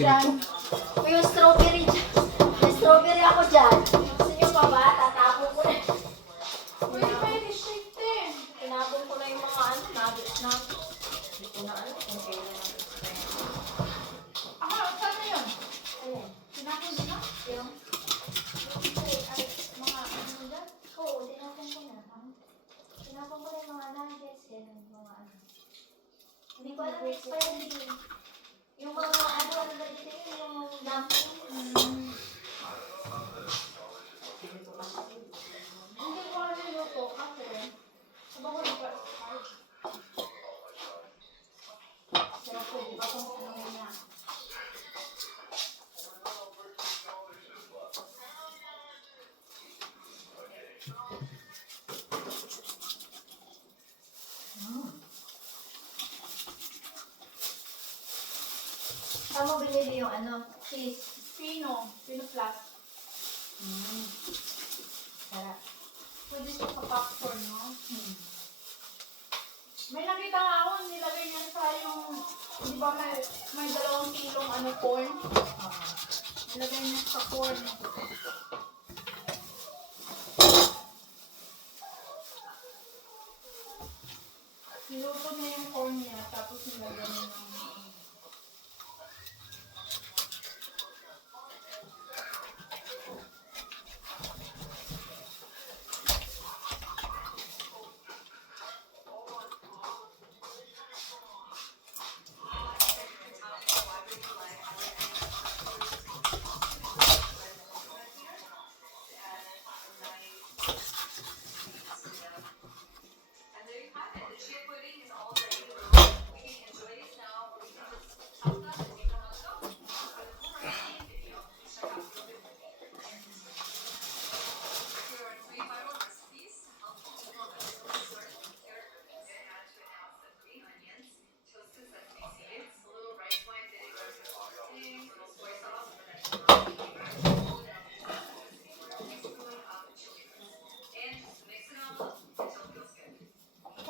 dyan. May strawberry dyan. May strawberry ako dyan. Gusto nyo pa ba? Tatapon ko na. Pwede pa yun, shake din. Tinapon ko na yung mga ano, nuggets na. Hindi ko na ano kung kailan na. Saan na yun? Ayan. Tinapon din na? Yung, Ay, mga ano dyan? oo, tinapon ko na. Tinapon ko na yung mga nuggets. Yan, mga ano. Hindi ko alam expired din. Yung mga ano na dito yun, yung dumpling. Hindi ko kasi luto kasi sabang ko pa. Pero pwede pa kung tanongin niya. Saan mo binili yung ano, cheese? Pino plus. Sarap. Pwede siya sa popcorn, no? May nakita nga ako, nilagay niya sa yung, di ba may 2 kilong ano, corn? Nilagay niya sa corn. Niluto niya yung corn niya, tapos nilagay niya ng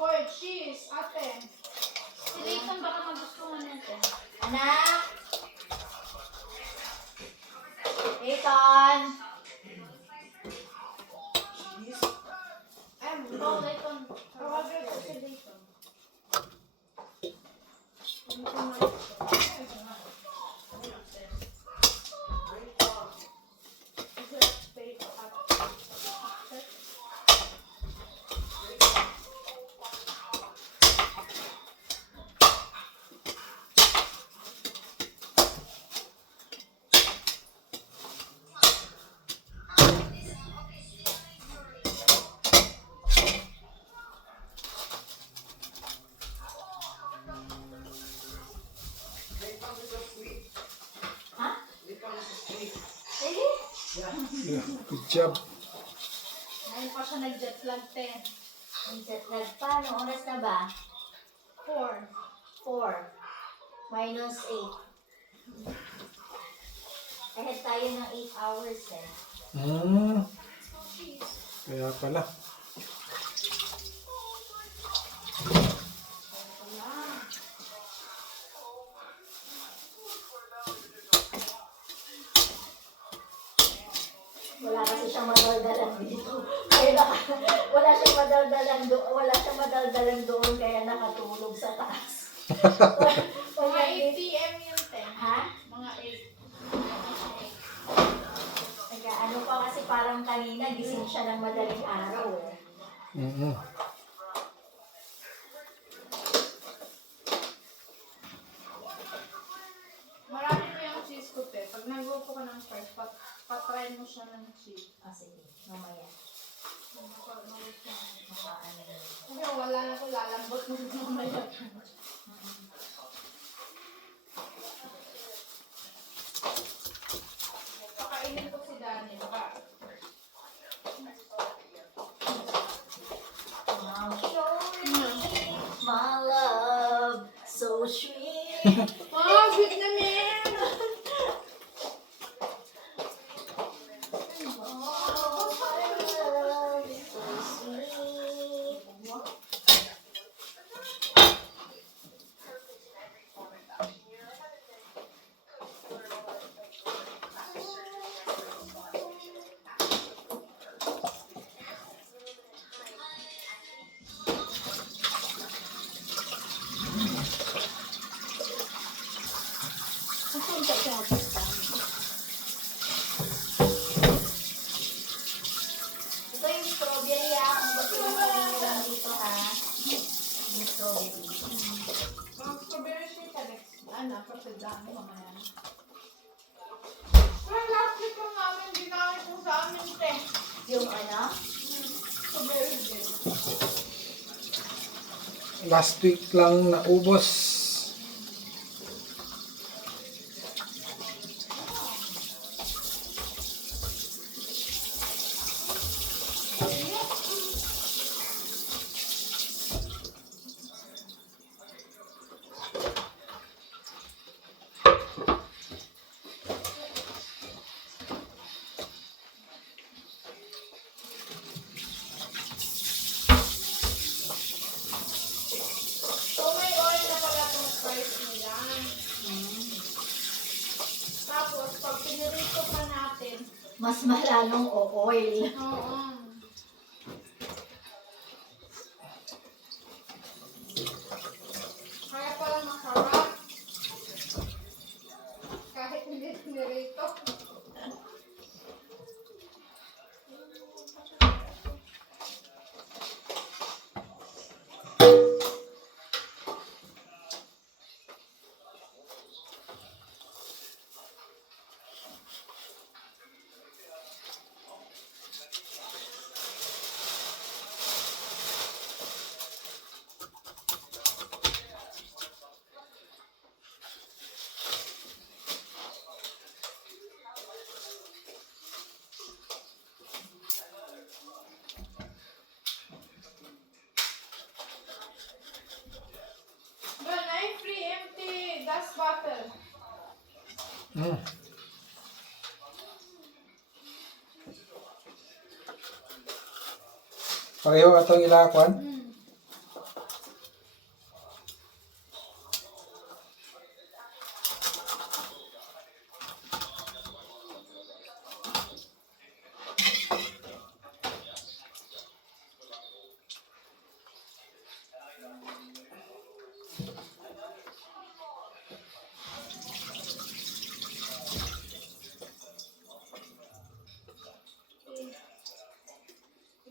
Hoy, cheese, ate. Si Layton baka magustuhan nito. Anak! Ethan! Go, Layton. Tawagin ko si Layton. Ha? Really? Good job. Ngayon pa siya nag-jet lag 10. Ang jet lag pa. Anong oras na ba? 4. 4. Minus 8. Ahead tayo ng 8 hours eh. Kaya pala. Wala kasi siyang madaldalan dito. Kaya wala siyang madaldalan doon. Wala siyang madaldalan doon kaya nakatulog sa taas. Mga 8 p.m. yun, 10. Ha? Mga 8. Kaya ano pa kasi parang kanina gising siya ng madaling araw eh. Marami pa yung cheese ko, te. Pag nagluto ka ng first, patry mo siya ng cheese. Sige, mamaya. Magustuhan mo. Makaano yun. Kasi wala na ko, lalambot mo mamaya. Pakainin ko si Dani. Baka Now show me my love, so sweet. wow, Vietnamese! Oh, my love is so sweet. Last week lang naubos. So, may oil na pala itong fries nila. Tapos, pag pinirito pa natin, Mas malalong oil. oo. Kaya pala masarap. Kahit hindi pinirito. Doon ay free empty gas bottle. Mm. Pareho atong ilakwan.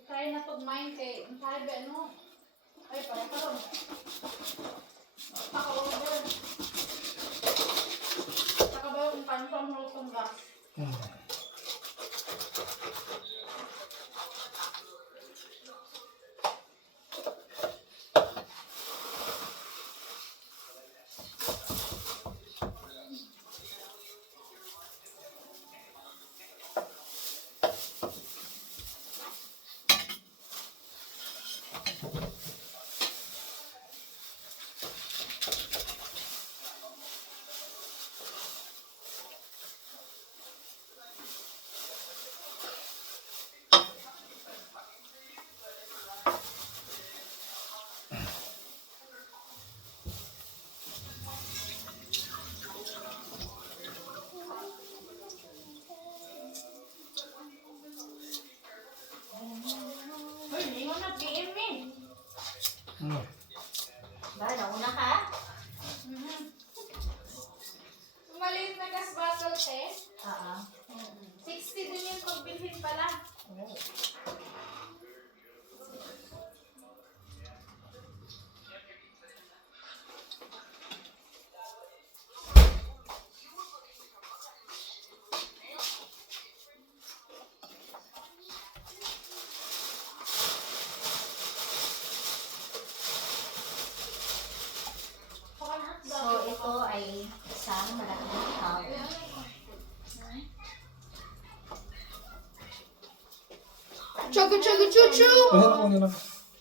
Try na pag mine kay sabi ano ay para karon paka-order saka ba yung confirm mo kung gas Mm. uy hindi mo na PM eh Mm. Ba, nauna ka? yung maliit na gas bottle te Oo. 60 din yung pagbilhin pala Oh. So, ito ay isang malaking tub. Chugu chugu chuchu Ano ako nila?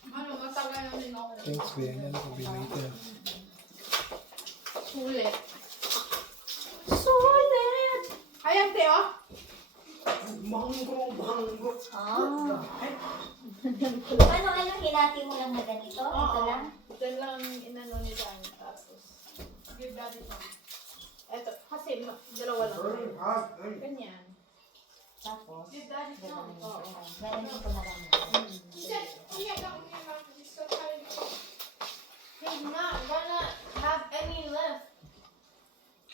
ano matagal na din ako Thanks, babe. Yan ako binigyan. sulit sulit ayan te oh Mango. Oh. Ano, hinati mo lang na ganito? Ito lang? Diyan lang inano ni Dan. Tapos, give daddy ito. Eto, kasi dalawa lang. Ganyan. Tapos, Give daddy ito. ganun. Oo. Ganun ko na lang. He's not gonna have any left.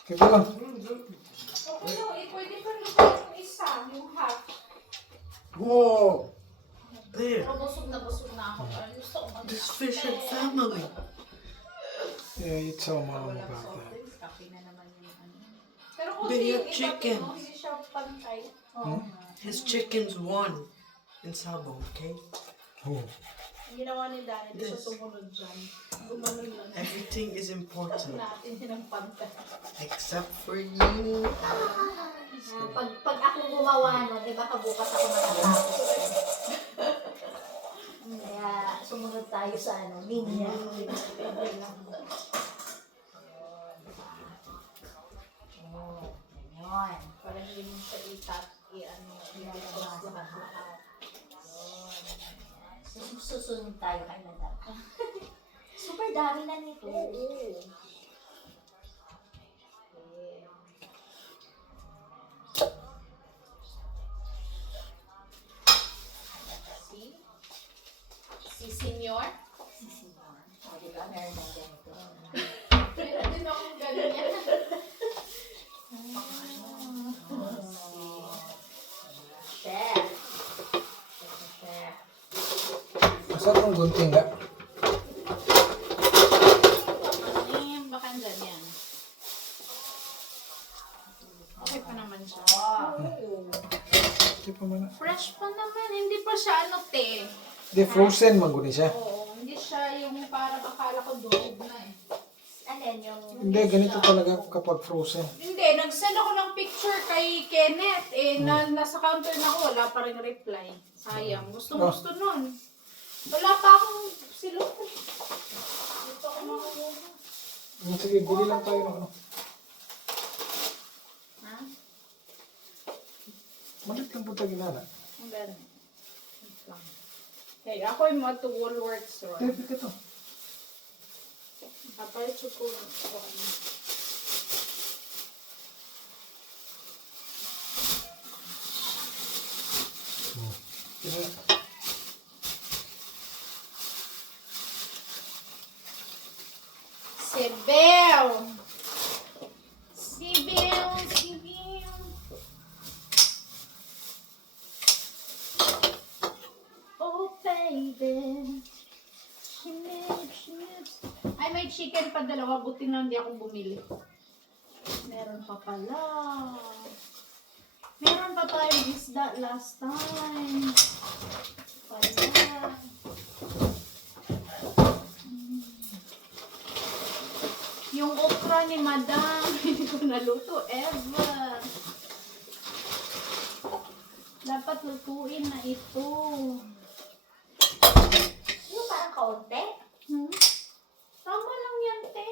Kaya lang. Okay lang, pwede pa rin yung isa, yung half. Whoa! There, Pero busog na ako. Parang gusto ko mag- this fish had family. Yeah, it's so mga bata. Kape na naman yung ano. Pero kung They yung have iba chicken. mo, hindi siya pantay. Oo. His chickens won in Sabo, okay? Oh. ginawa ni Danny, hindi siya sumunod dyan. Gumano yun. Everything is important. Natin yun ang pantay. Except for you. Pag ako gumawa nun, di ba kabukas ako matatapos. Kaya sumunod tayo sa linya. Yun. Para hindi mo siya itat, i-dispose lahat-lahat. Susunod tayo kay Madam. Super dami na nito. See? Si Senior? O, di ba? Meron na ganito. Meron din akong ganyan. Chef. Chef. Masarap ng gunting nga. Baka ganyan. Okay pa naman siya. Hindi pa man. Fresh pa naman. Hindi pa siya te. Hindi, frozen man guni siya. Oo. Hindi siya yung parang akala ko durog na eh. Ano yan yung... Hindi, ganito talaga kapag frozen. Hindi. Nag-send ako ng picture kay Kenneth. Nasa counter na ako. Wala pa rin reply. Sayang. Gusto nun. Wala pa akong silok. Gusto ko makuha. Sige, bili lang tayo ng ano. Ha? Malit lang po tayo ginana. Ang gano'n. Hey, ako yung mga to Woolworths store. Hindi, bigyan to. Kapalit ko Sibel! Sibel! Sibel! Oh, baby. Ay, may chicken pa dalawa. Buti na hindi ako bumili. Meron pa pala. Meron pa tayong isda last time. Pala. Yung okra ni Madam, hindi ko naluto ever. Dapat lutuin na ito. Yung parang kaunti? Tama lang yan, te.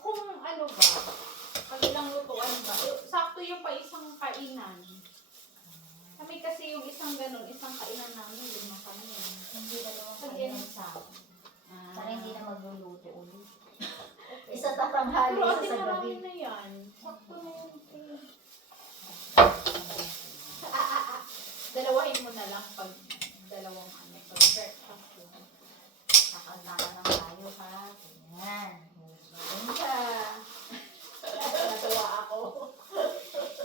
Kung ano ba, pag ilang lutuan ba, sakto yung pa isang kainan. Kami kasi yung isang ganun, isang kainan namin, 5 kami. Hindi na naman Pag kayo yan- ng sa para hindi na magluluto ulit. Isa tatanghali, Pero isa ate, sa marami gabi. na yan. Sakto na yan, te. Dalawahin mo na lang pag dalawang pag breakfast yun. Nakanta ka ng tayo ha. Ganyan. Ganyan ka. Natawa ako.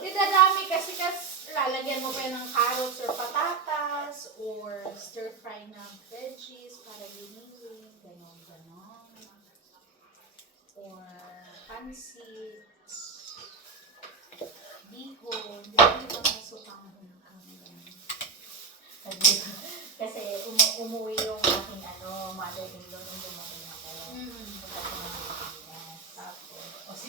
Di dadami kasi lalagyan mo pa ng carrots or patatas or stir fry na veggies para giniling, ganon. Or pansit, bihon, di ba masukang Kasi umuwi yung aking mother-in-law nung dumating ako. Punta ko ng Pilipinas. Tapos,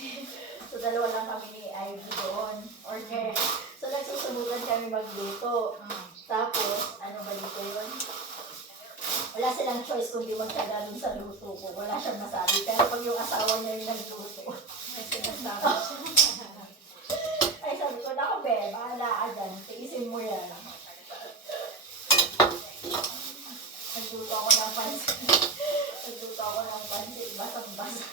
so dalawa lang kami ni Ivy doon. Order. So nagsusunugan kami magluto. Tapos, ano ba dito yun? Wala silang choice kundi magtaga dun sa luto ko. Wala siyang masabi. Pero pag yung asawa niya yung nagluto, may sinasabi siya. ay sabi ko, naku be, bahala ka dyan. Tiisin mo yan. Nagluto ako ng pansit. Basang-basa.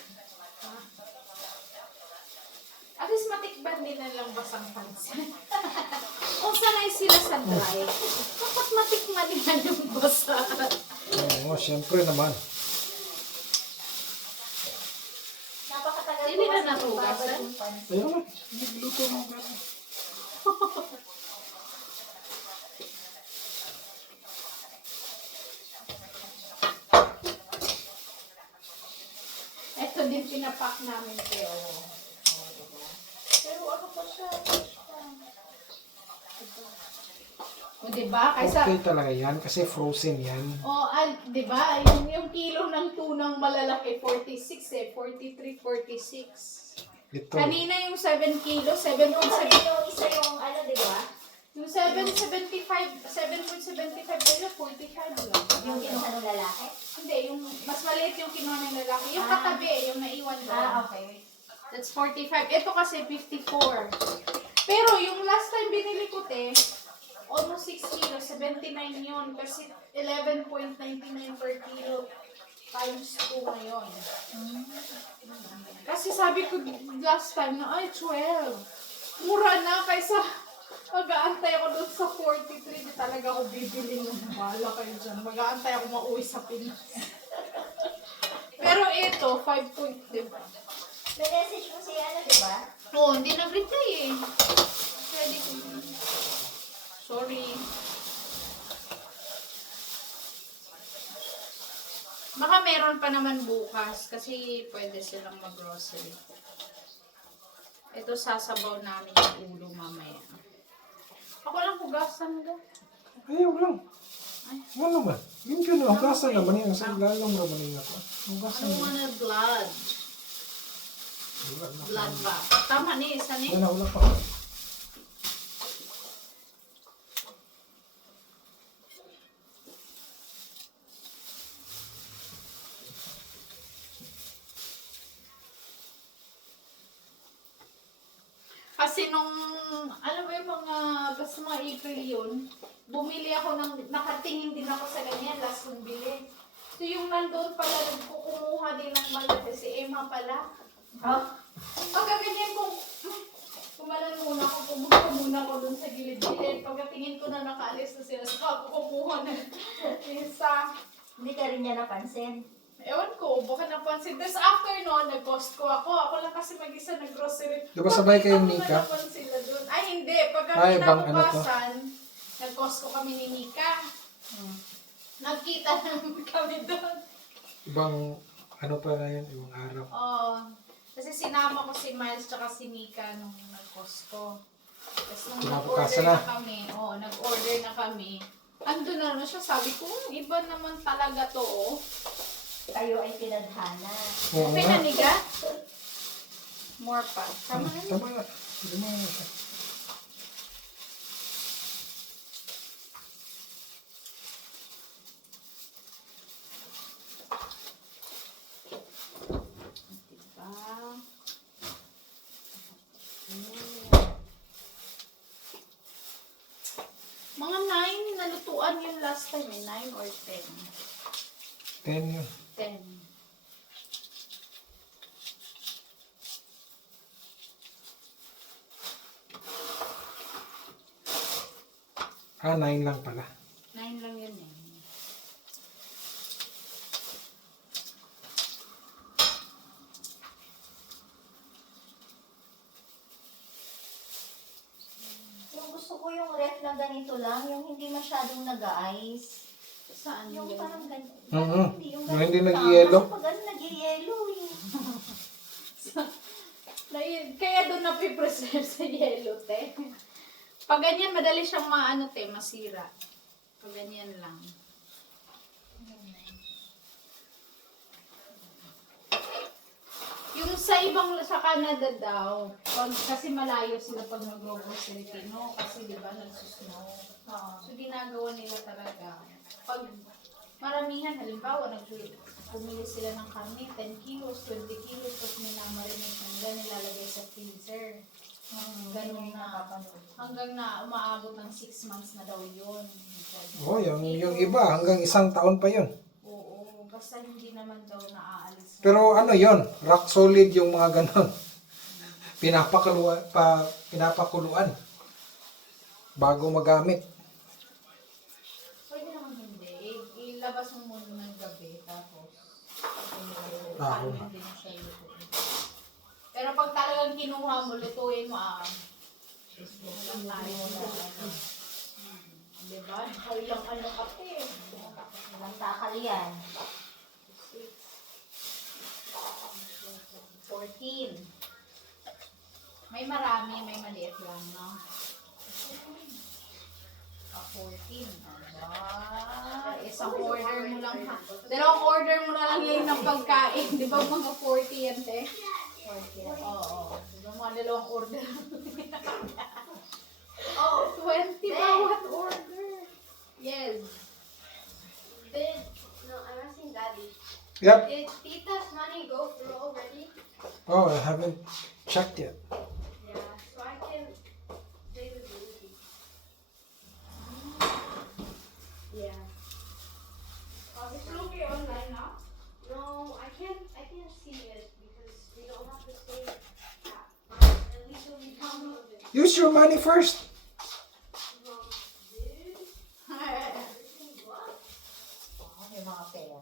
At least matikban din na lang basang pansit. Kung sanay sila sa dry, dapat matikman nila yung basa. Oo, syempre naman. Napakatagal Hindi ko na kasi natugasan? babad yung pansit. Ayun naman. Nagluto mo gano'n. Ito din pinapak namin kayo. Pero ano pa siya? O, diba? Kaysa, Okay talaga yan kasi frozen yan. diba? Yung kilo ng tunang malalaki, 46 eh. 43, 46. Ito. Kanina yung 7 kilo, Yung 7.7. yung isa yung ano, di ba? Yung 7.75, 7.75 kilo, 45 lang. Yung kinuha ng lalaki? Hindi, yung mas maliit yung kinuha ng lalaki. Yung katabi, yung naiwan doon. Okay. That's 45. Ito kasi 54. Pero yung last time binili ko, te, almost 6 kilos, 79 yun. Kasi 11.99 per kilo times 2 ngayon. Kasi sabi ko last time na, ay, 12. Mura na kaysa mag-aantay ako doon sa 43. Di talaga ako bibili ng bala kayo dyan. Mag-aantay ako mauwi sa Pinas. Pero ito, 5 point, diba? May message mo si ano, di ba? Oo, hindi nag-reply eh. Pwede ko. Sorry. Baka meron pa naman bukas kasi pwede silang mag-grocery. Ito sasabaw namin yung ulo mamaya. Ako lang hugasan ka. Ayaw lang. Ano naman? Yun yun, hugasan naman yan. Kasi lalong naman yung ako. Hugasan Ano naman. nga na blood? Blood ba? Tama ni, isa ni. Wala, wala pa. Kasi nung, ano ba yung mga, basta mga April yun, bumili ako ng, nakatingin din ako sa ganyan, last kong bili. So yung nandun pala, nagkukumuha din ng malaki, si Emma pala. Oh, Pagkaganyan kong, kumalan muna ako, pumunta muna ako dun sa gilid-gilid. Pagkatingin ko na nakaalis na sila, saka ako kumuha ng isa. hindi ka rin niya napansin. Ewan ko, baka napansin. Tapos after noon, nag-Costco ako. Ako lang kasi mag-isa nag-grocery. Di ba sabay kayong Nika? Naman sila dun. Ay, hindi. Pagka Ay, ibang ano to? kinabukasan, nag-Costco kami ni Nika. Nagkita naman kami doon. Ibang, ano pa na yun, ibang araw. Oo. Kasi sinama ko si Miles tsaka si Nika nung nag-Costco. Tapos nung Kinabukasan nag-order na. na kami, nag-order na kami. Ando na naman siya, sabi ko, iba naman talaga to, oh. Kayo ay pinadhana. Oo nga. Pinaniga? More pa. Tama na yun. Tama na. Tama na siya. Diba? Mga 9 nalutuan yung last time eh. 9 or 10? 10 yun. 10. Ah, 9 lang pala. 9 lang yun eh. Yung gusto ko yung ref na ganito lang, yung hindi masyadong nag-ice. Saan Yung yun? parang ganito. Mhm. Hindi, Yung ganito hindi lang. nag-yellow? Kasi pag ano, nag-yellow eh. Kaya doon napipreserve sa yellow, te. Pag ganyan, madali siyang maano, te, masira. Pag ganyan lang. Yung sa ibang, sa Canada daw, kasi malayo sila pag mag-grocery, no? Kasi di ba, nagsusnow. So, ginagawa nila talaga. Pag maramihan, halimbawa, pumili sila ng kami, 10 kilos, 20 kilos, tapos minamarinate na nila, nilalagay sa freezer. Ganun na. Hanggang na umaabot ng 6 months na daw yun. Oh, yung iba, hanggang 1 taon pa yun. Oo, basta hindi naman daw naaalis. Pero ano yon, rock solid yung mga ganon. Pinapakuluan bago magamit. Pwede naman hindi. Ilabas mo muna ng gabi, tapos Ah, oo. hindi mo siya lutuin. Pero pag talagang kinuha mo, lutuin mo, lang tayo na. Diba? Ilang ano kasi. Ilang takal yan. 14. May marami, may maliit lang, no? Naka-14. Isang order mo lang ha. Dalawang order mo na lang yun ng pagkain. Di ba mga 40 yan, te? 40. Oo. Di ba mga dalawang order? Oh, 20 bawat order. Yes. I'm asking Daddy. Yep. Did Tita's money go through already? Oh, I haven't checked yet. Yeah, so I can play with Luigi. Yeah. It's looking online now. No, I can't see it because we don't have the same app. At least when we download it. Use your money first. Dude, everything what? Oh, may mga pera.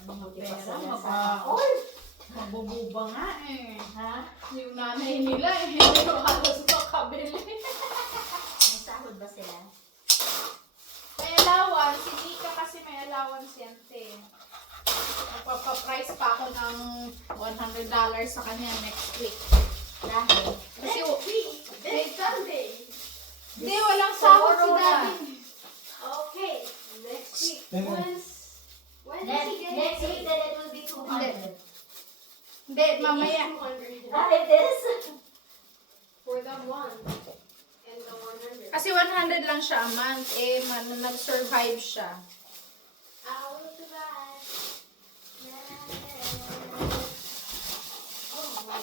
Mga Buti pa pera, sila maka... sa... Oy! Mabububa nga eh. Ha? Yung nanay nila eh, hindi ko halos makabili. May sahod ba sila? May allowance, si Nika kasi may allowance yan, te. Magpapaprice pa ako ng $100 sa kanya next week. Dahil? Kasi, This Sunday. hindi, walang sahod si Tomorrow na. daddy. Okay, next week. Yeah. When does he get Next paid? week then it will be 200. Hindi, mamaya. 200 Ah, it is? for the one and the 100. Kasi 100 lang siya a month, eh, nag-survive siya. I will survive. Oh my.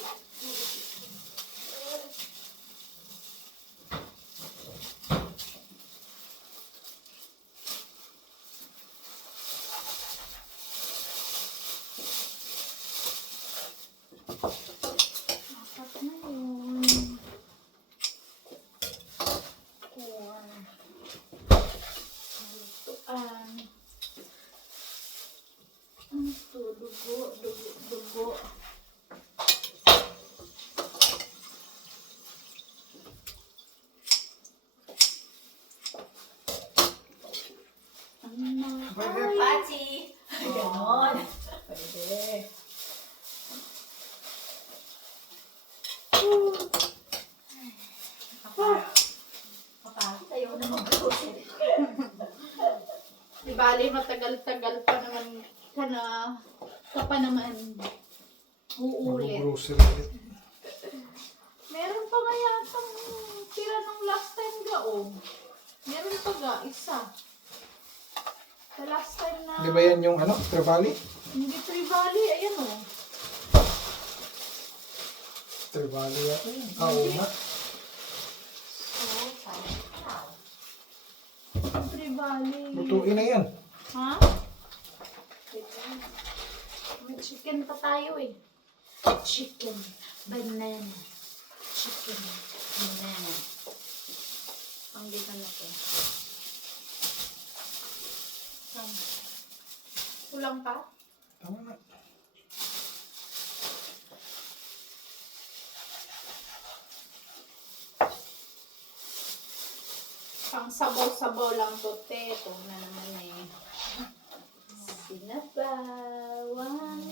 Apat na yun. 4. Lutuan. Ito, dugo. Burger Patty! Ganon. Pwede. Kapag ayaw na mag-grocery. Di bali, matagal-tagal pa naman ka pa naman uulit. Mag-grocery ulit. Meron pa nga yatang tira nung last time gaong. Meron pa ga, isa. The last time na... Di ba yan yung ano, Trevally? Hindi Trevally, ayan o. Trevally yata yun. Ah, oo nga. So, wow. Trevally. Lutuin na yan. Ha? May chicken pa tayo eh. Chicken, banana. Chicken, banana. Panggitan na to. Kulang pa? Tama na. Pang sabaw-sabaw lang to, te. Ito na naman eh. Sinabawang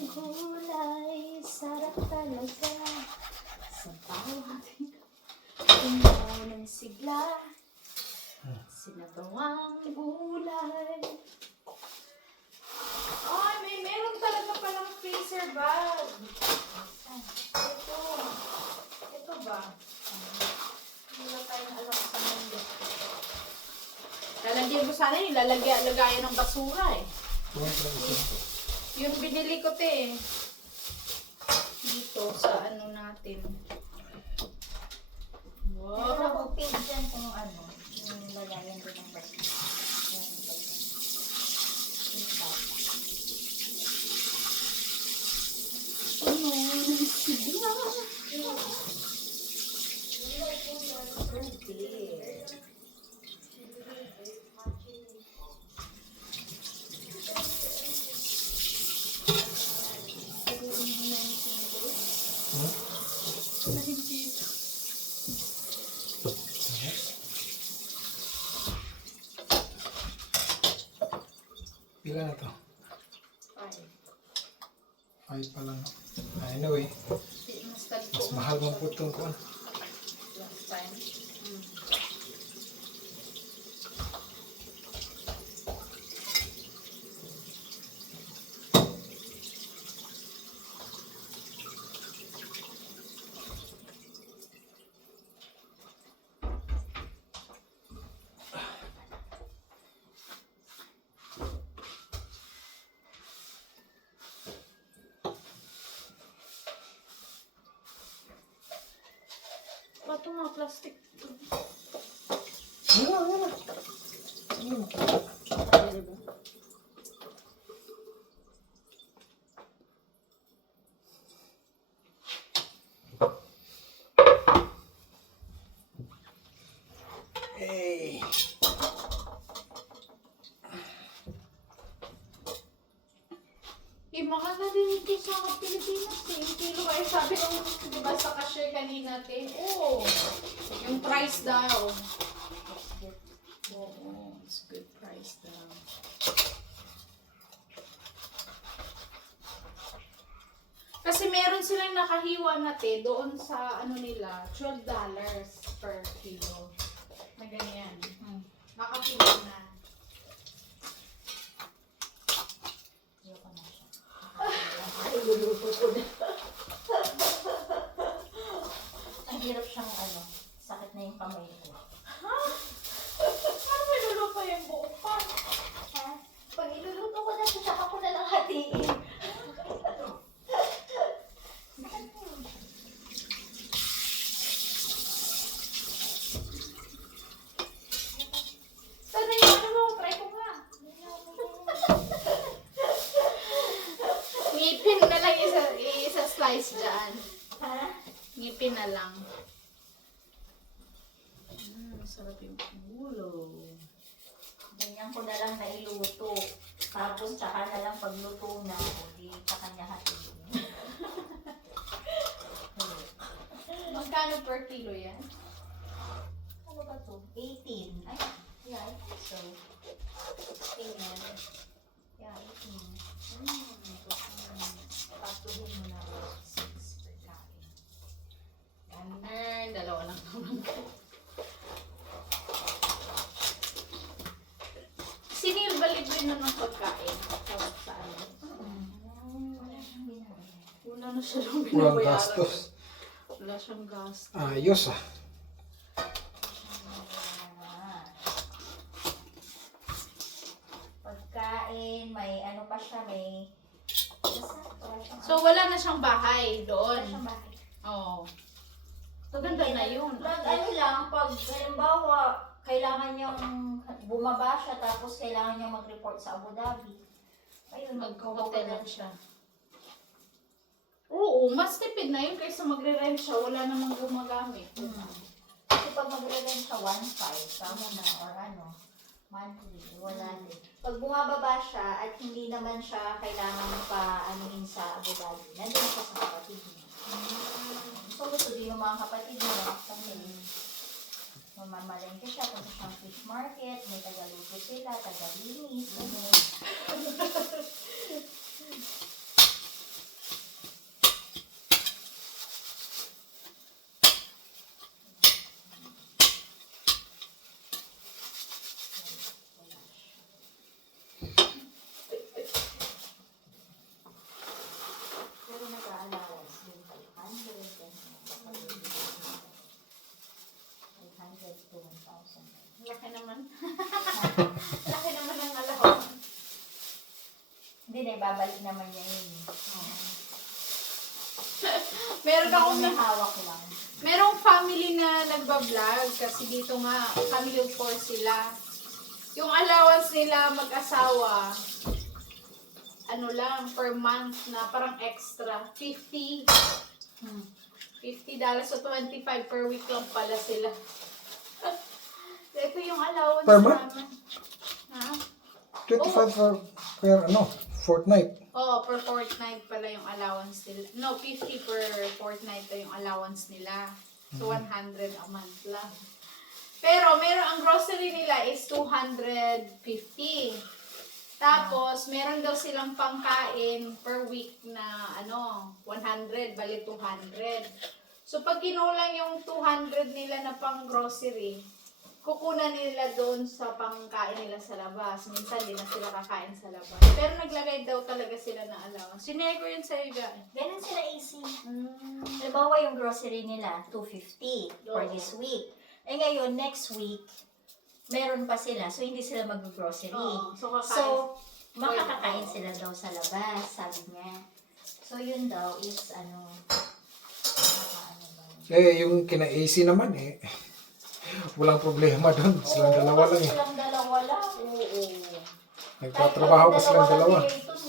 gulay, sarap talaga. Sa bawat tumaw ng sigla. Sinabawang gulay. Ay, meron talaga palang freezer bag. Ito. Ito ba? Wala tayong alam sa mundo. Lalagyan ko sana yung lagayan ng basura eh. Yung binili ko te. Dito sa ano natin. Meron Wow. akong page dyan kung ano, yung lagayan ko ng basta. Yan, ganyan. Ano? Sigla. Pila na to? Ay, 5 pa lang. Anyway, mas tagpo. mas mahal man po itong kuwan. Last time. plastic. Yan lang, yan lang. Yan lang. Hey. Mahal na din ito sa Pilipinas eh. Yung kilo ay sabi ng, di ba sa cashier kanina natin, oh, yung price daw. Oo, it's good price daw. Kasi meron silang nakahiwa natin doon sa ano nila, $12 per kilo. Na ganyan. Nakapila na. Ayoko na siya. Ay, luluto ko na. Ang hirap siyang ano, sakit na yung kamay ko. Ano may luluto yung buo pa? Ha? Pag iluluto ko na siya, saka ko na lang hatiin. Sana yung ano mo, try ko nga. Ngipin na lang isa slice dyan. Ha? Ngipin na lang. Sarap yung ulo. Ganyan ko na lang na iluto. Tapos tsaka na lang pagluto na, o di tsaka niya hatiin. Magkano per kilo yan? Ano ba to? 18. Ay, yeah, I think so. Tingnan. Yeah, 18. Patuhin mo na 6 per kain. Ganun. Dalawa lang naman ko. Sinil ba libre na ng pagkain? Tawag sa ano? Wala siyang binabayaran. Wala na siya lang Walang binabayaran. gastos. Wala siyang gastos. Ayos ah. Pagkain, may ano pa siya, may... Wala siyang So, wala na siyang bahay wala doon. siyang bahay. Oo. Ganda na yun. Pag ano lang, pag halimbawa, kailangan niyang bumaba siya, tapos kailangan niyang mag-report sa Abu Dhabi. Ayun, Mag-hotel lang siya. Oo, mas tipid na yun kaysa magre-rent siya. Wala namang gumagamit. Kasi pag magre-rent siya, 1.5, tama na, or ano, monthly, wala din. Pag bumababa siya at hindi naman siya kailangan pa anuhin sa Abu Dhabi, nandun siya sa kapatid niya. So gusto din ng mga kapatid niya, kasi mamamalengke siya, punta siyang fish market, may tagaluto sila, tagalinis, gano'n. Pero nag-a-allowance din 500, 500 to 1,000. Laki naman. Laki naman ang alahon. Hindi na, ibabalik naman niya yun. Meron akong May hawak lang. merong family na nagbablog kasi dito nga, family of 4 sila. Yung allowance nila mag-asawa, ano lang, per month na parang extra, $50 so $25 per week lang pala sila. Ito yung allowance Per month? namin. Ha? 25 per ano, fortnight. Oo, per fortnight pala yung allowance nila. No, 50 per fortnight na yung allowance nila. So, 100 a month lang. Pero, ang grocery nila is 250. Tapos, meron daw silang pangkain per week na, 100, bali 200. So, pag kinulang yung 200 nila na pang grocery, kukunan nila doon sa pangkain nila sa labas. Minsan, di na sila kakain sa labas. Pero naglagay daw talaga sila ng allowance. Sinare ko yun sa'yo, guys. Ganun sila easy. Halimbawa yung grocery nila, 250 for Oo. this week. Eh ngayon, next week, meron pa sila. So, hindi sila mag-grocery. Oo, so kakain. So, makakakain sila daw sa labas, sabi niya. So, yun daw is, ano ba yun? Yung kina-AC naman walang problema doon. Silang dalawa lang Silang dalawa lang. Oo. Nagtatrabaho pa silang dalawa.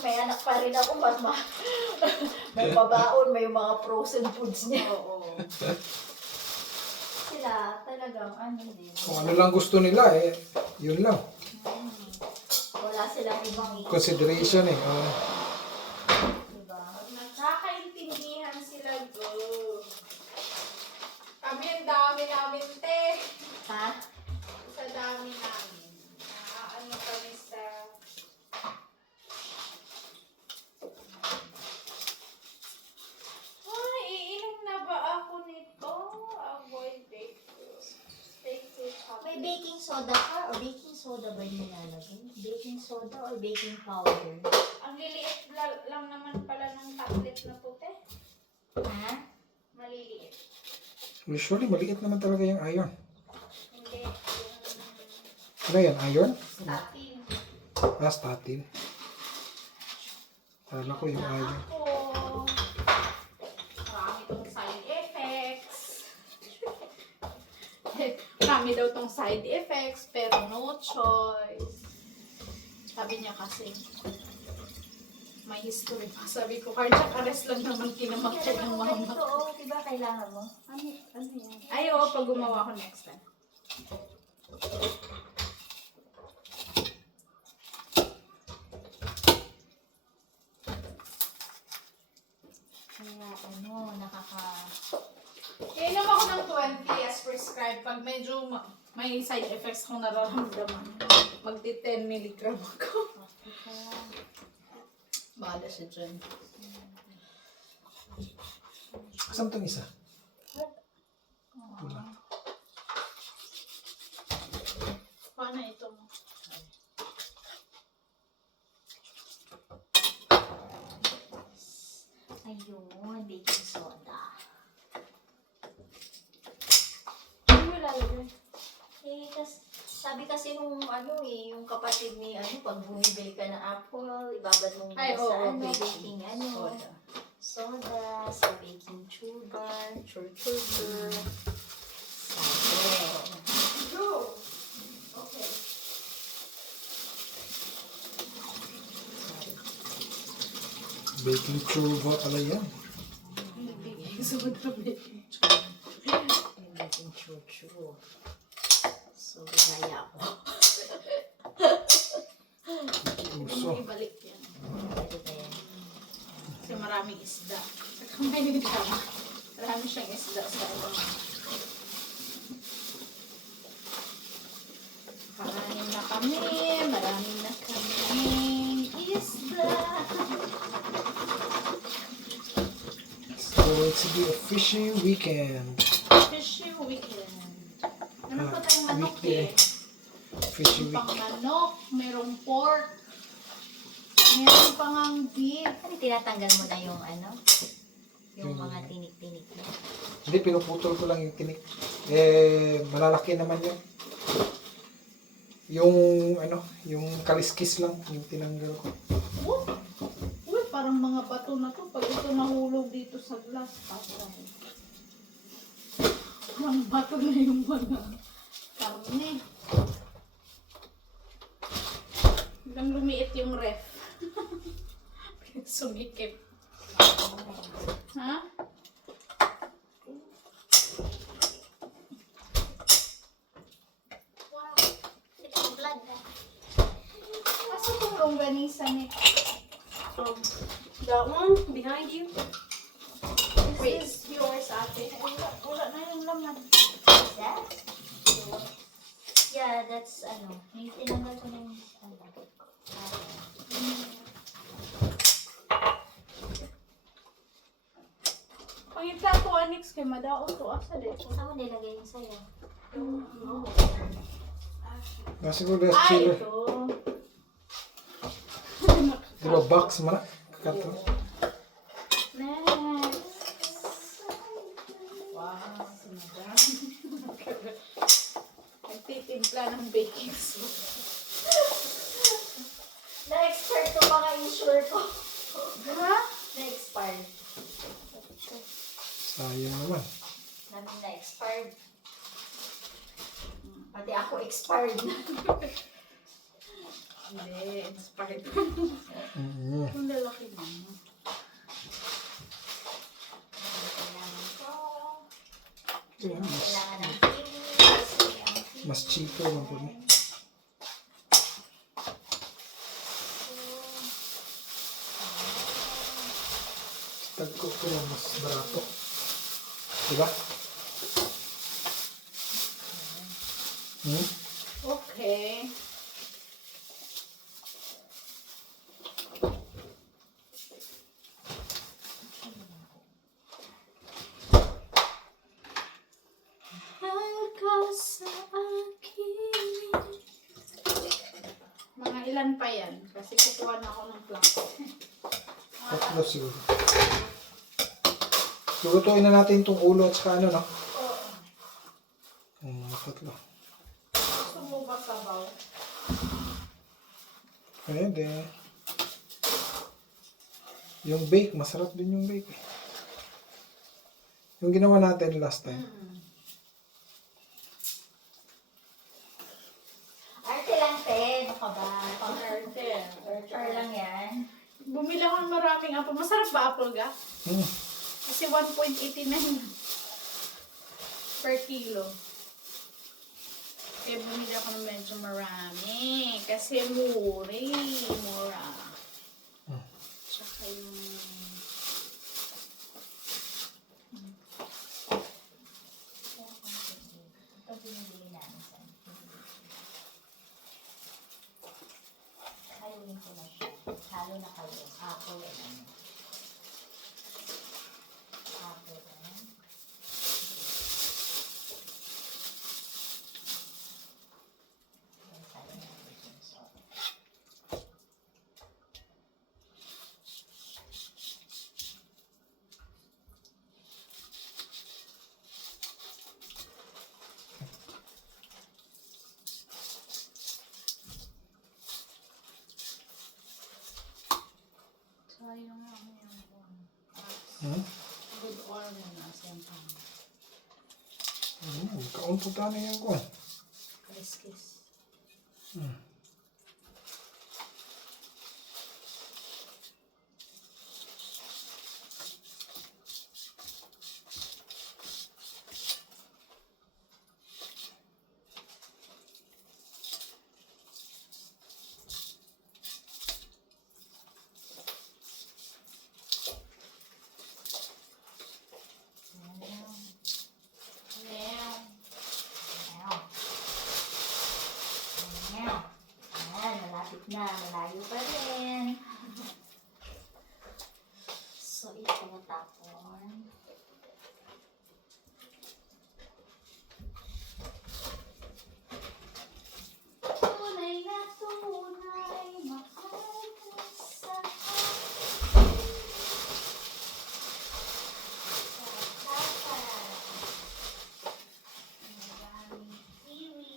May anak pa rin ako, mas may pabaon, may mga frozen foods niya. Oo. Sila talagang ano din. Kung ano lang gusto nila yun lang. Wala silang ibang Consideration diba? Nakakaintindihan sila, go. Kami ang dami namin, te. Ha? Sa dami namin. Ano kami sa... Ay, iinom na ba ako nito? Avoid bakers. May baking soda ka o baking soda ba yung nilalagay? Baking soda or baking powder? Ang liliit lang naman pala ng tablet na puti. Ha? Maliliit. Usually, maliit naman talaga yung iron. Hindi. Yung Ano yan, iron? statin. Statin. Kala ko yung iron. Ako. Marami tong side effects. Marami daw tong side effects, pero no choice. Sabi niya kasi, may history pa. Sabi ko, cardiac arrest lang naman kinamatay ng mama. Ito, oh, diba kailangan mo? Ano yan? Ay, oo, pag gumawa ko next time. Kaya Inom ako ng 20 as prescribed. Pag medyo may side effects akong nararamdaman, magti 10 mg ako. Bahala siya dyan. Saan itong isa? Wala. Paano ito mo? ayun, baking soda. Ano mo lalagay? Sabi kasi nung yung kapatid ni pag bumibili ka ng apple, ibabad mo muna Ay, sa oo, baking soda, sa baking sugar, sugar, sabi. Go! Okay. Baking chuba pala yan. Baking soda, baking Yung baking sugar. So, gaya ako. Uso. Huwag ibalik yan. Pwede ba yan? Kasi maraming isda. Sa kamay ni Dama. Marami siyang isda sa ibang. Kakain na kami. Maraming na kaming isda. So, it's be a fishy weekend. Fishy weekend. Ano pa tayong manok weekday. Fishy Pang week. manok, merong pork, meron pang ang beef. Ano, tinatanggal mo na yung yung mga tinik-tinik na. Hindi, pinuputol ko lang yung tinik. Malalaki naman yun. Yung kaliskis lang, yung tinanggal ko. Oh, uy, parang mga bato na to. Pag ito nahulog dito sa glass, patay. Parang bato na yung mga karne. Biglang lumiit yung ref. Sumikip. Ha? Wow, ito yung blood na. Asa itong longganisa ni? That one behind you. Wait. This is yours, ate. Wala na yung laman. Is that? Yeah, that's yung tinanggal ko na yung Pangitla to, Anix, kay Madao to. Asa dito? Saan mo nilagay yung sayo? Siguro that's Ay, chiller. ito. Diba box man? Kakato. Next. Wow, si Madam. Nagtitimpla ng baking soda. Na-expired to mga insure ko. Ha? Na-expired. Sayang naman. expired na. Hindi, inspired. Mm. Ang lalaki lang. Kailangan ko. Kaya Kailangan ng kiwi. Kasi ang kiwi. mas cheaper man po ni. Tagko ko lang mas barato. Diba? Hmm? Okay. Mga ilan pa yan? Kasi kukuha na ako ng plastic. Tatlo siguro. Lutuin na natin itong ulo at saka ano, no? Tatlo. Gusto mo ba sabaw? Pwede. Yung bake, masarap din yung bake. Yung ginawa natin last time. Arte lang, te. Ano ka ba? Arte. Pang-arte lang yan. Bumili ako ng maraming apple. Masarap ba apple ga? Hmm. Kasi 1.89 per kilo. Kaya bumili ako ng medyo marami. Kasi mura. Tsaka yung... Ito binibili namin sa haluin ko na siya. Halo na kayo. Apple and ano. Apple and sayang lang yung Hmm? good oil na nasa yung pan. Kaunto tayo na yan ko. Kiss. malapit na, malayo pa rin. So, ito tapon. Tunay na tunay, mahal ka sa akin. Maraming kiwi.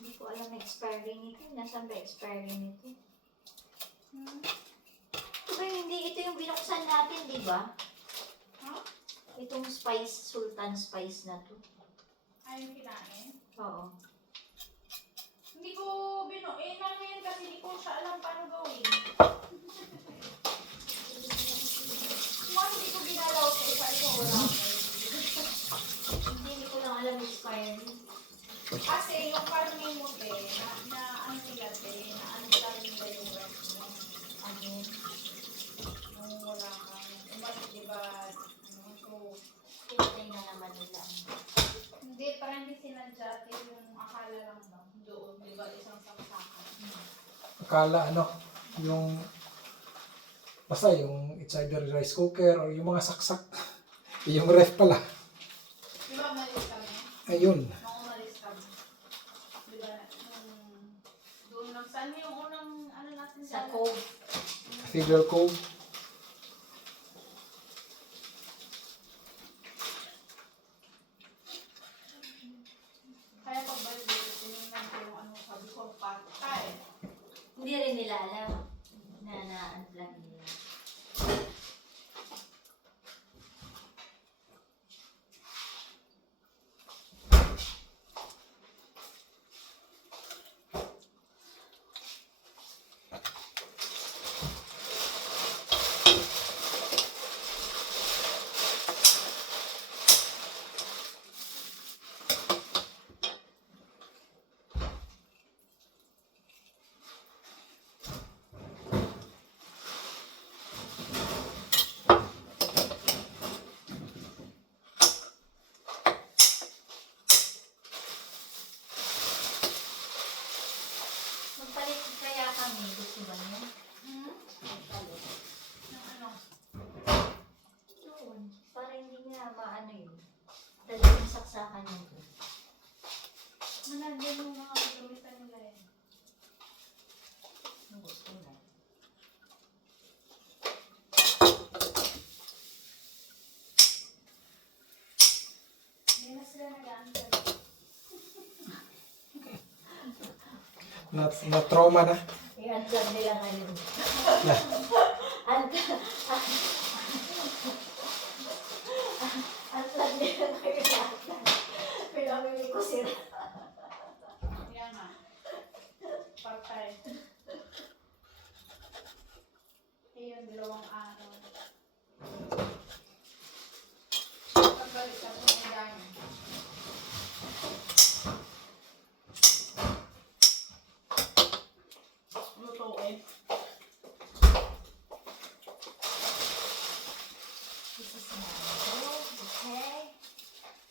Hindi ko alam na expiry nito. Nasaan ba expiry nito? Diba hindi ito yung binuksan natin, di ba? Huh? Itong spice, sultan spice na to. Ayaw kinain? Oo. Hindi ko ano yan kasi hindi ko siya alam paano gawin. Hindi ko ginalaw siya. Sabi ko wala. Hindi ko lang alam expiry. Kasi yung farming mo na ano nila na ano nila yung rest mo. Ano? Nung wala ka. Umalit diba, ano, so, Pinatay na naman nila. hindi, parang hindi sinadya yung akala lang ba? Doon, diba, isang saksakan. akala yung basta yung it's either rice cooker or yung mga saksak. Yung ref pala. Di ba malis kami? Ayun. Nung umalis kami. Di ba, doon lang, saan yung unang, ano natin Sa cove. Cathedral Cove. Kaya pagbalik dito, tinignan ko yung ano, sabi ko, patay. Hindi rin nila alam na na-unplug nila. Magpalit kaya kami, gusto ba niyo? Magpalit. Ng ano? Doon. Para hindi nga maano yun. Talagang saksakan yun. Managyan yung mga gamitan nila eh. Ang gusto na. Hindi na sila nag-aantay. Na trauma na. I-unplug nila ngayon. Unplug nila ngayon lahat. Pinamili ko sila. Yan nga. Patay. Ayun, 2 araw. Pagbalik ka sa mga ganyan. Lutuin. This is now. Okay.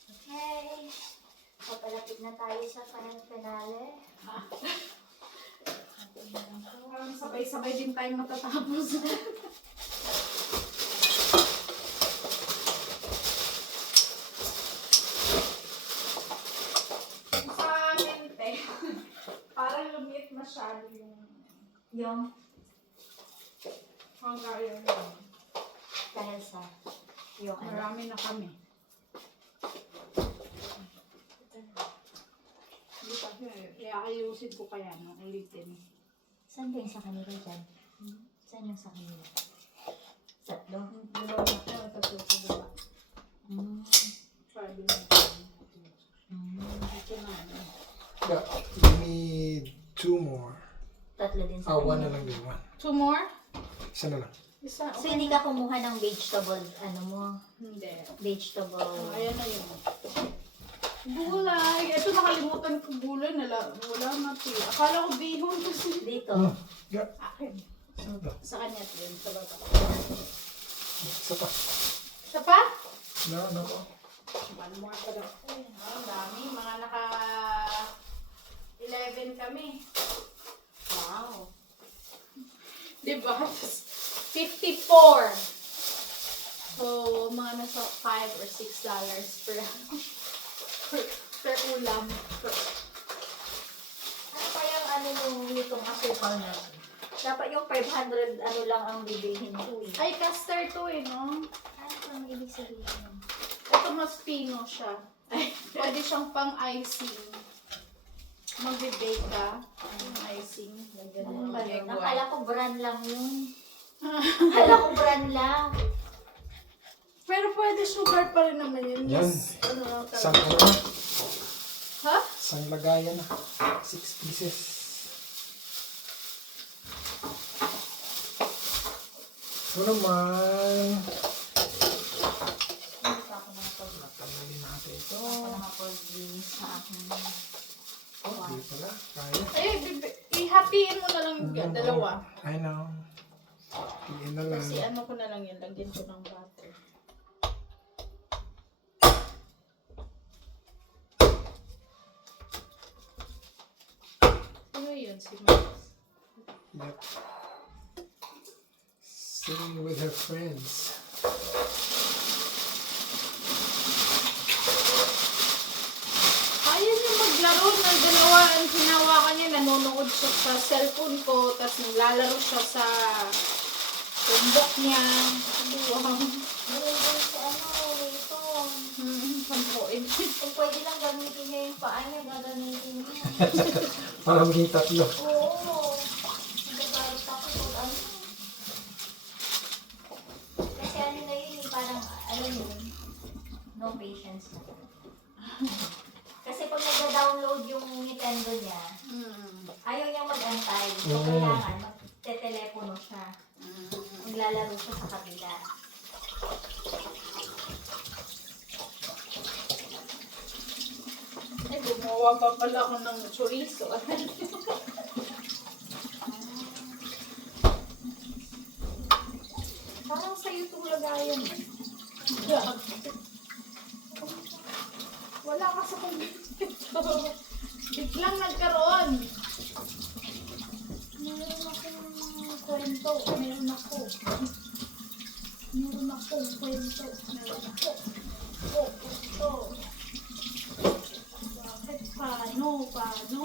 Okay. Papalapit na tayo sa finale. Parang sabay-sabay din tayong matatapos. Sa akin, te, parang lumiit masyado yung Yung hanggayon lang. dahil sa yung ano. Marami na kami. Hindi pa, kaya ayusin ko kaya nung ulitin. Saan ba yung sa kanila dyan? Saan yung sa kanila? Tatlo? Dalawa na tayo, tatlo sa baba. Sabi na ito na. Yeah, we need 2 more. Tatlo din sa One kanila. na lang din. 1. 2 more? Isa na lang. Isa. So, hindi ka kumuha ng vegetable, ano mo? Hindi. Vegetable. Ayan na yun. Gulay. Ito nakalimutan ko gulay. Wala na ito. Akala ko bihon kasi. Dito. Yeah. Akin. Isa na. Sa kanya din. Sa baba. Isa pa. Isa pa? No. One more pa daw. Ay, ang dami. Mga naka 11 kami. Wow. Diba? 54. So, mga nasa $5 or $6 per ulam. Ano pa yung ano nitong asukal natin? Dapat yung 500 ano lang ang bibilhin ko eh. Ay, caster to eh, no? Ano pang ibig sabihin? Ito mas pino siya. Ay, pwede siyang pang icing. Magbe-bake ka. Yung icing. Ano ba yun? Egg Akala white. ko brand lang yun. Akala ko brand lang. Pero pwede sugar pa rin naman yun. Yan. Yes. Ano lang Isang talaga. ano na. Ha? Isang lagayan na. 6 pieces. Ito naman. Hindi pa ako nakapag- Tanggalin natin ito. Hindi pa ako nakapag-linis sa akin. Hindi pala. Kaya. Ay, ihatiin mo na lang yung dalawa. I know. Tiin na lang. Kasi ano ko na lang yun, lagyan ko ng butter. Ano yun, si Max? Yep. Sitting with her friends. Ayaw niya maglaro ng dalawa. Ang hinawakan niya, nanonood siya sa cellphone ko, tapos naglalaro siya sa tumbok niya. Wow. Meron din sa ito. Pampuin. Kung pwede lang gamitin niya yung paa niya, gagamitin niya. Para maging tatlo. Oo. Nagagarot ako pag ano. Kasi ano na yun, parang, alam yun, no patience na. Kasi pag nag-download yung Nintendo niya, ayaw niyang mag-antay. So, kailangan, magte-telepono siya. Maglalaro siya sa kabila. Eh, gumawa pa pala ako ng chorizo. Parang sa'yo itong lagayan. Wala ka sa kumpleto. Biglang nagkaroon. Meron akong kwento. Meron akong kwento. Meron ako. Ito. Bakit? Paano? Ano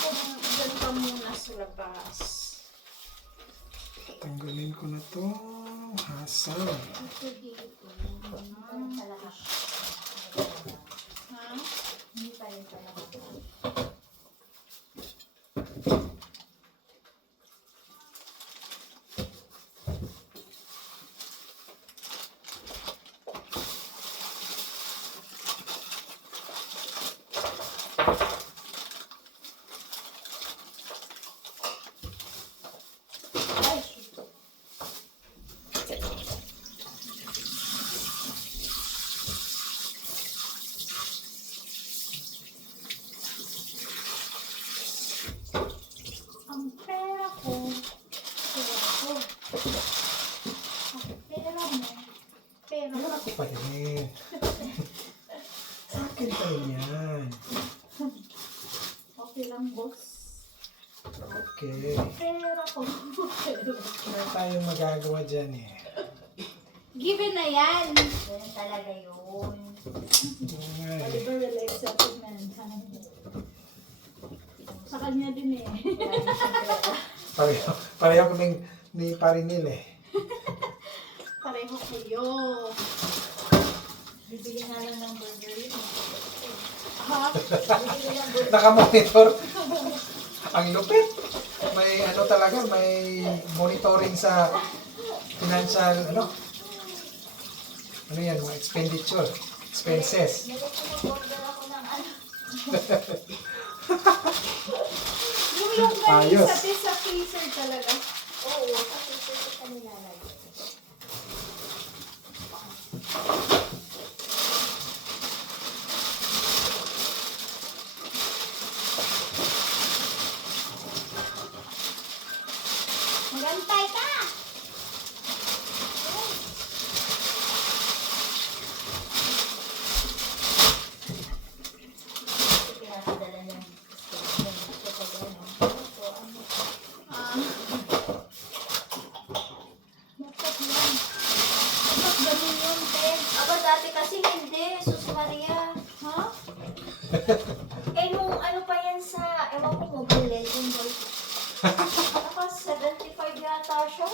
kung dyan ka muna sa labas? Tanggalin ko na to. Hasang. Ito dito. Talaga. Ha? Hindi pa rin talaga. Ay, shoot. Ang pera ko, pera ko. Ang pera mo, pera Ayan ko. ako pa rin. Sa akin pa rin yan. Okay lang, boss. Okay. Pera ko, pera ko. Wala tayong magagawa dyan eh. Given na yan. Ganun talaga yun. Oo nga eh. Liberal accepted man. Sa kanya din eh. Pareho kaming ni Parinil eh. Pareho kayo. Bibili nga lang ng burger yun. Ha? Bibili ng burger. Nakamonitor. Ang lupit. May ano talaga, may monitoring sa financial, ano yan, mga expenditure, expenses. Nag-order ako ng ano. Yung galing Ayos. sa freezer talaga. Oo, kasi ito sa nilalagay. Magantay ka! Kasi pinapadala niya. Ito pag ano. Ito, ano. Ah. Bakit yan? Bakit ganun yun, te? Aba, dati kasi hindi. Sus Maria. Ha? Eh, nung ano pa yan sa, ewan ko, Mobile Legend boy. Naka 75 yata siya.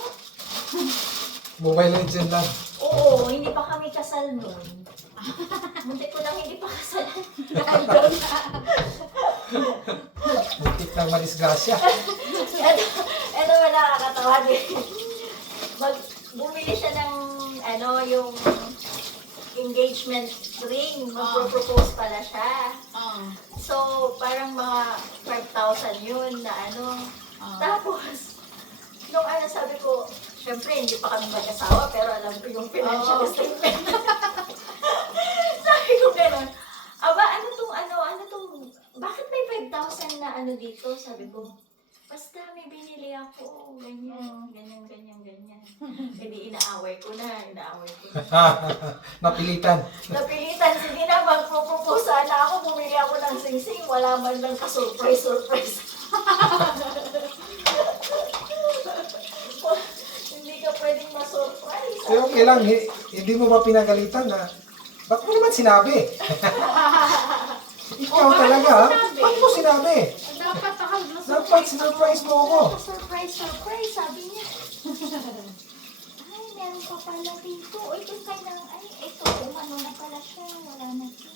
Mobile Legend lang. Oo, hindi pa kami kasal nun. Muntik ko lang hindi pa kasalan. Dahil doon na. Muntik ng madisgrasya. Ito ba nakakatawa din. Bumili siya ng yung engagement ring. Magpro-propose pala siya. So, parang mga 5,000 yun na Tapos, nung sabi ko, syempre, hindi pa kami mag-asawa, pero alam ko yung financial statement. Sabi ko gano'n, aba, bakit may 5,000 na dito? Sabi ko, basta may binili ako, ganyan, ganyan. Hindi inaaway ko na. Napilitan. Napilitan, sige na, magpupusa na ako, bumili ako ng sing-sing, wala man lang ka-surprise. Hindi ka pwedeng ma-surprise. Eh, okay lang, hindi mo ba pinagalitan na, ba't mo naman sinabi? Ikaw Oh, bakit talaga, mo ha? sinabi? Ba't mo sinabi? Dapat ako Dapat sinurprise mo ako. Surprise, sabi niya. Ay, meron pa pala dito. Ito kailang, ito, umano na pala siya. Wala na siya.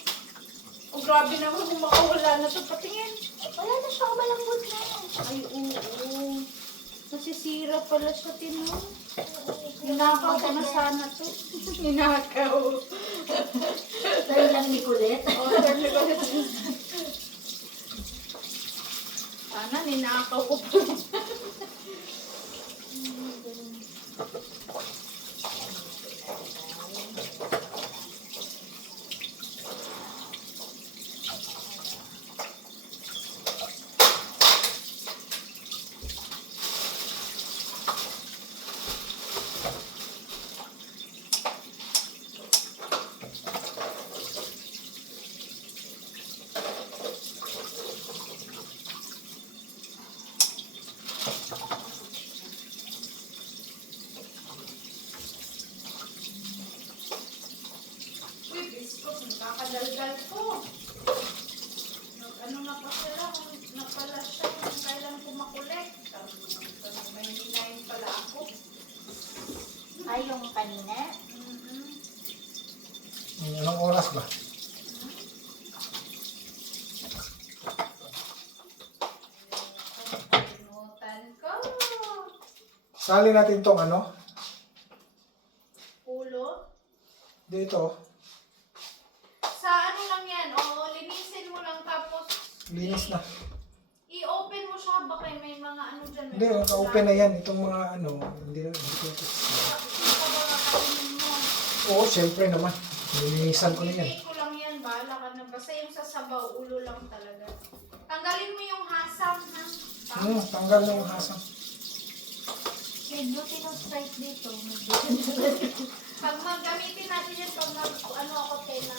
Oh, grabe naman kung makawala na ito. Patingin. Wala na siya, malambot na. Ay, oo. Nasisira pala siya, Tino. Ninakaw ko na sana to. Ninakaw. Dahil lang ni Colette. Oh, turn ko na. Sana ninakaw ko pa. Uy, biskos, nakakadaldal ko. Ano na pa sila, napala siya kung kailan ko makulit. May hinayin pala ako. Ay, yung kanina. Anong oras ba? Kalimutan ko. Sali natin tong ano? Ulo. Dito. Sa ano lang yan, o linisin mo lang tapos Linis na. i-open mo siya, baka may mga ano dyan. Hindi, naka-open na yan. Itong mga ano, hindi ko ito. Ito ba kakainin mo? Oo, syempre naman. Linisan ko na yan. Ibigay ko lang yan, bahala ka na. Basta yung sa sabaw, ulo lang talaga. Tanggalin mo yung hasang, ha? Tanggal na yung hasang. May glutinous strike dito. Pag gamitin natin yan, pag ano ako, na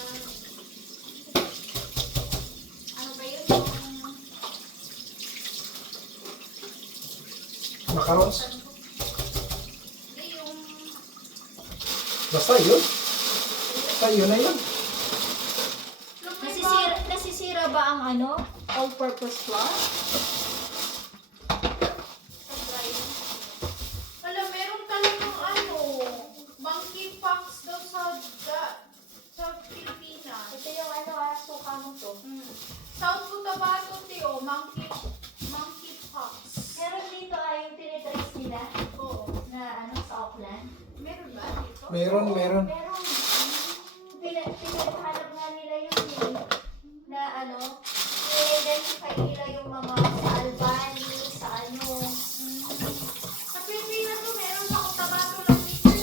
ano ba yun? Macarons. Hindi, yung Basta yun. Basta yun na yun. Nasisira ba ang ano? All-purpose flour? wala, meron talagang ano, monkeypox daw sa Pilipinas. Ito yung ano, suka mo to. South Cotabato, Tio, monkeypox. Meron dito yung tinitrace nila Oo. na ano sa Auckland. Meron ba dito? Meron. Meron. Pinaghanap nga nila yun na ano, i-identify nila yung mga sa Albany, sa ano. Sa Pilipinas to, meron sa Cotabato lang dito.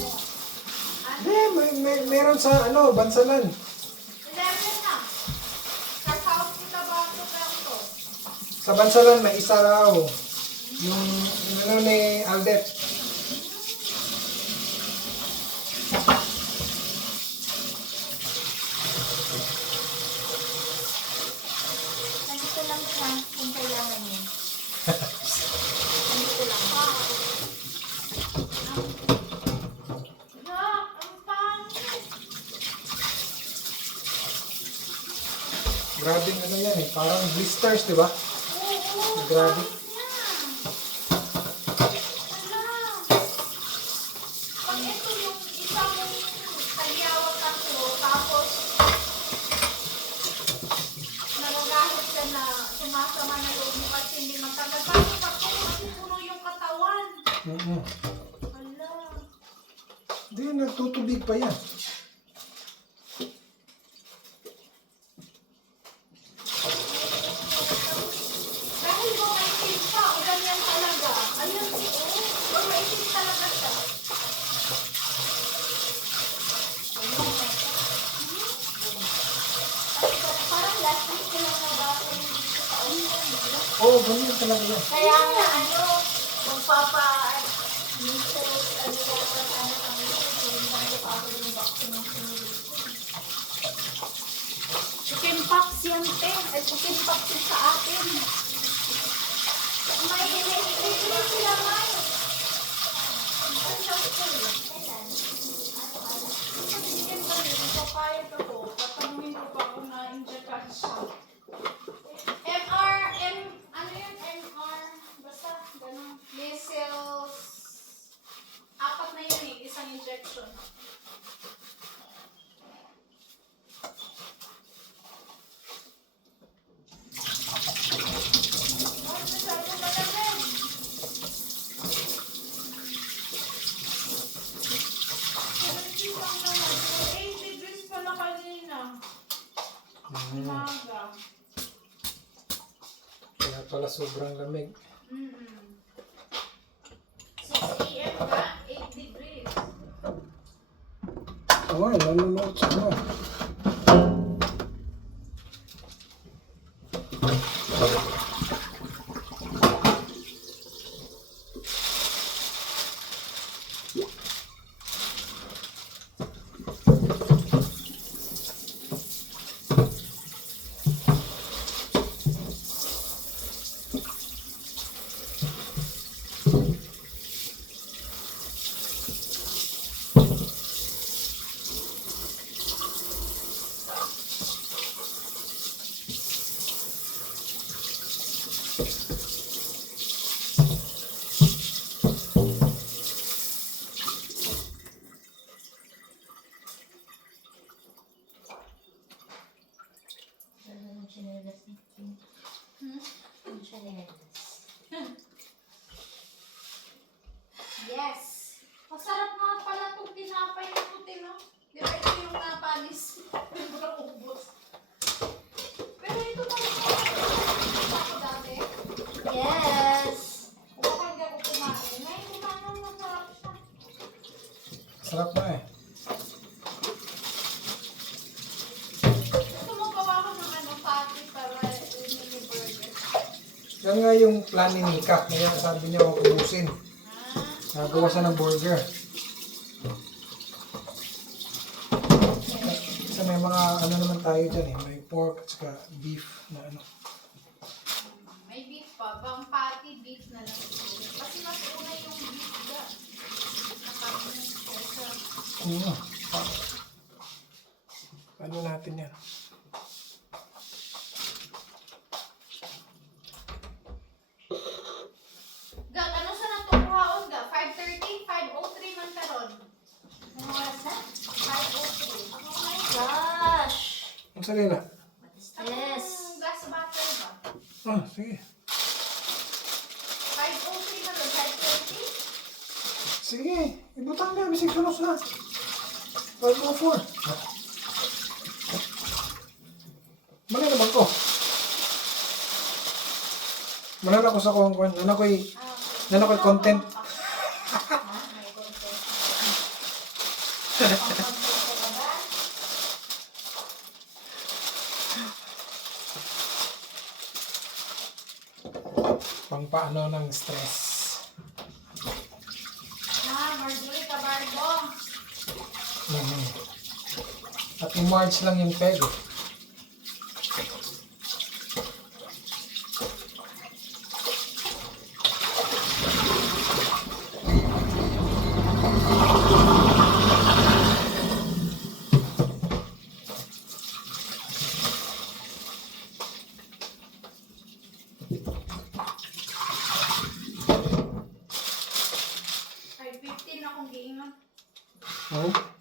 Meron sa ano, Bansalan. 11 na. Sa South Cotabato lang to. Sa Bansalan, may isa raw. Yung ano ni Aldet. Nandito lang siya kung kailangan niya. Nandito lang. Nak, ang pangit. Grabe ano yan eh. Parang blisters, di ba? Oo, Grabe. Pag ito yung isang kaliyawa tatlo, tapos nagagahit ka na sumasama na loob mo kasi hindi matagal. Paano pag kasi puno yung katawan? Hala. Hindi, nagtutubig pa yan. Dahil mo maitim siya o ganyan talaga. Ayun, o maitim talaga siya. Parang last week ko lang nabasa yung dito sa Auckland. Oo, ganyan talaga yan. Kaya nga ano, magpapa yan? Ano? Sabihin ko rin, papayag ako. Tatanungin ko pa kung na-injectan siya. ano yun? MR, basta ganun. Measles. 4 na yun eh, isang injection. Ay, masyado malamig. 70 lang naman. 8 degrees pala kanina. Umaga. Kaya pala sobrang lamig. 6 a.m. ka, 8 degrees. Oo, nanonood siya mo. Ano chinelas ni Kim? Ano chinelas? Yes. Masarap nga pala itong tinapay na puti, no? Di ba ito yung napanis? Hindi ko ubos. Pero ito naman ako dati. Yes! Kung hindi ako kumain. Ngayon kumain masarap siya. Sarap na eh. Gusto mo gawa ko ng ano, patty para mini burger. Yan nga yung plan ni Mika. Kaya sabi niya huwag ubusin. Nagawa siya ng burger. Kasi may mga ano naman tayo dyan eh. May pork at saka beef na ano. May beef pa. Bang patty, beef na lang siguro. Kasi mas una yung beef dyan. Nakainin kaysa. Ano natin yan? Gag, ano sa natukuhaon ga? 5:30? 5:03 man karon. Anong oras na? 5:03. Oh my gosh! Ang salina? What is this? Anong gas battery ba? Ah, sige. 5:03 na doon. 5:30? Sige. Ibutang na. Bisig sunos na. 5:04. Mali naman ko. Manana ko sa kuwang kuwan. Nana ko'y content. May content. Ang content ko ba? Pangpaano ng stress. Marjorie Cabardo. Mhm. At i-march lang yung peg. Ay, 15 akong giingon. Oh.